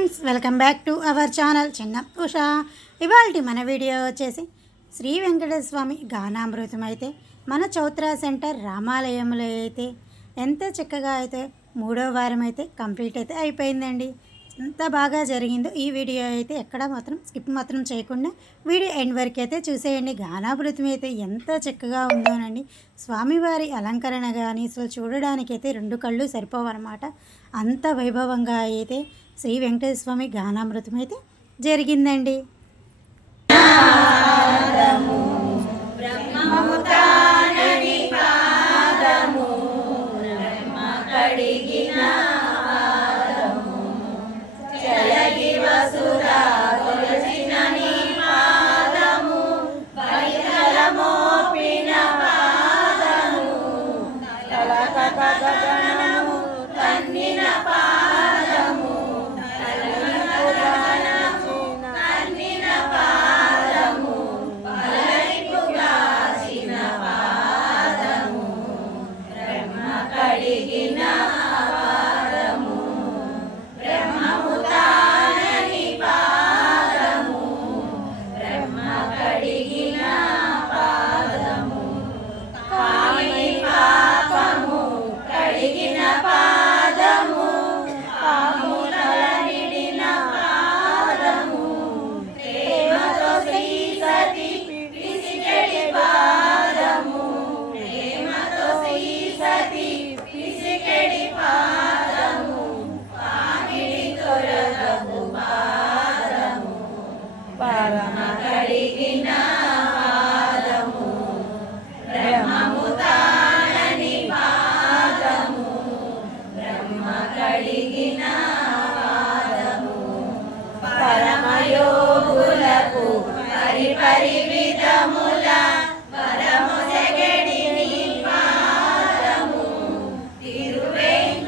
Friends welcome back to our channel. చిన్న ఉష. ఇవాళ మన వీడియో వచ్చేసి శ్రీ వెంకటేశ్వర స్వామి గానామృతం అయితే మన చౌత్రా సెంటర్ రామాలయంలో అయితే ఎంత చక్కగా అయితే మూడో వారం అయితే కంప్లీట్ అయితే అయిపోయిందండి. ఎంత బాగా జరిగిందో ఈ వీడియో అయితే ఎక్కడ మాత్రం స్కిప్ మాత్రం చేయకుండా వీడియో ఎండ్ వరకు అయితే చూసేయండి. గానామృతం అయితే ఎంత చక్కగా ఉందోనండి. స్వామివారి అలంకరణ కానీ అసలు చూడడానికైతే రెండు కళ్ళు సరిపోవన్నమాట. అంత వైభవంగా అయితే శ్రీ వెంకటేశ్వర స్వామి గానామృతం అయితే జరిగిందండి. ఎరిగిన పాదము పరమయోగులకు పరిపరిమితముల పరము జగడిని పాదము తిరువెంకటగిరి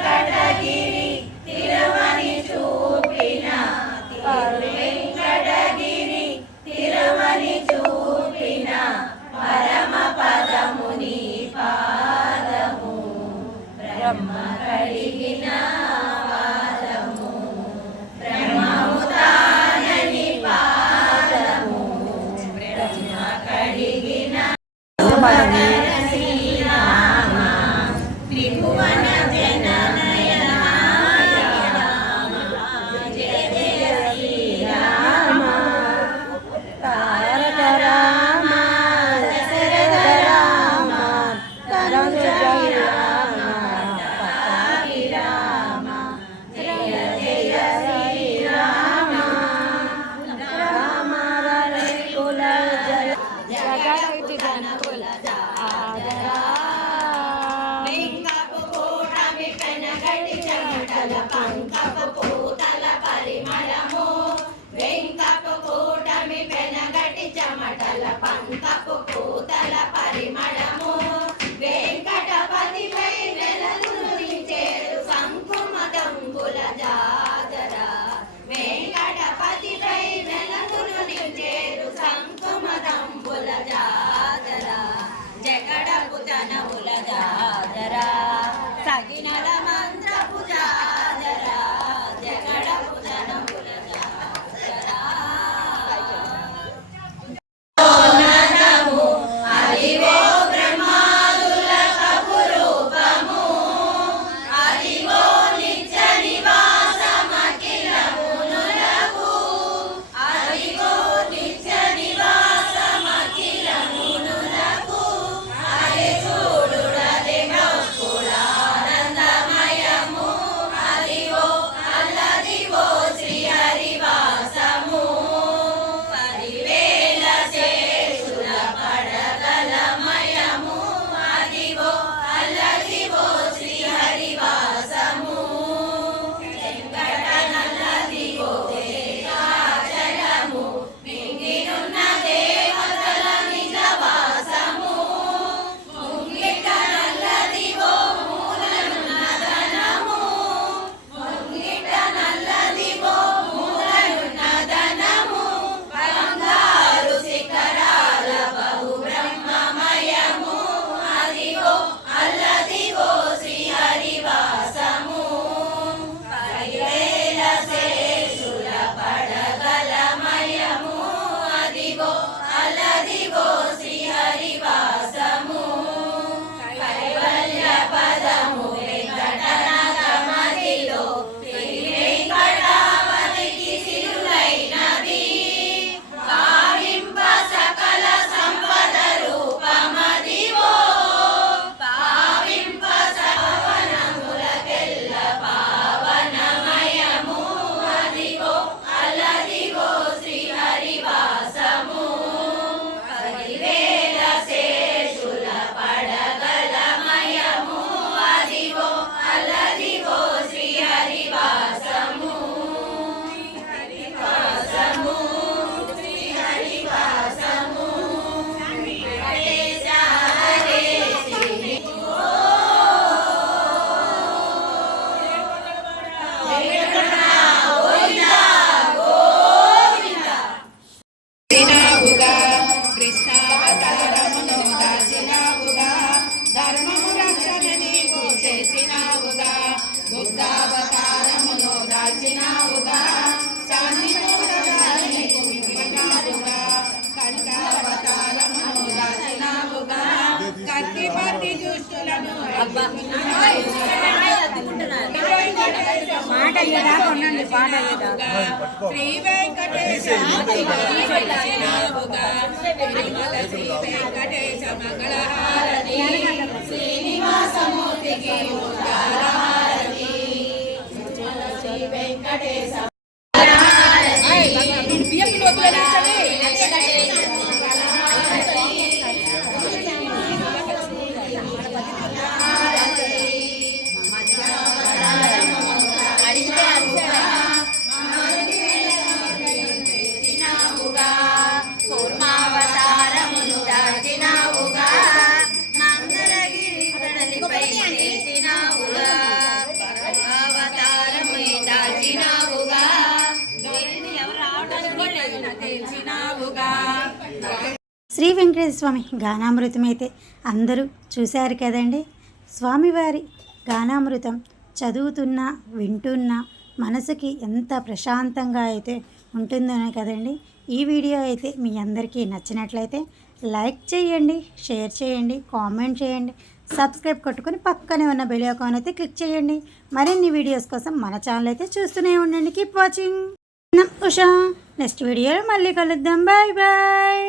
చూపిన పరమ పదముని పాదము బ్రహ్మ Lagi na naman. కత్తిపత్తి దుష్టులను మాట ఉండండి పాట శ్రీ వెంకటేశ శ్రీ వెంకటేశ మంగళహారతి. శ్రీ వెంకటేశ్వర స్వామి గానామృతం అయితే అందరూ చూశారు కదండి. స్వామివారి గానామృతం చదువుతున్నా వింటున్నా మనసుకి ఎంత ప్రశాంతంగా అయితే ఉంటుందనే కదండి. ఈ వీడియో అయితే మీ అందరికీ నచ్చినట్లయితే లైక్ చేయండి షేర్ చేయండి కామెంట్ చేయండి సబ్స్క్రైబ్ కొట్టుకొని పక్కనే ఉన్న బెల్ ఐకాన్ అయితే క్లిక్ చేయండి. మరిన్ని వీడియోస్ కోసం మన ఛానల్ అయితే చూస్తూనే ఉండండి. Keep watching. ఉషా నెక్స్ట్ వీడియోలో మళ్ళీ కలుద్దాం. Bye bye.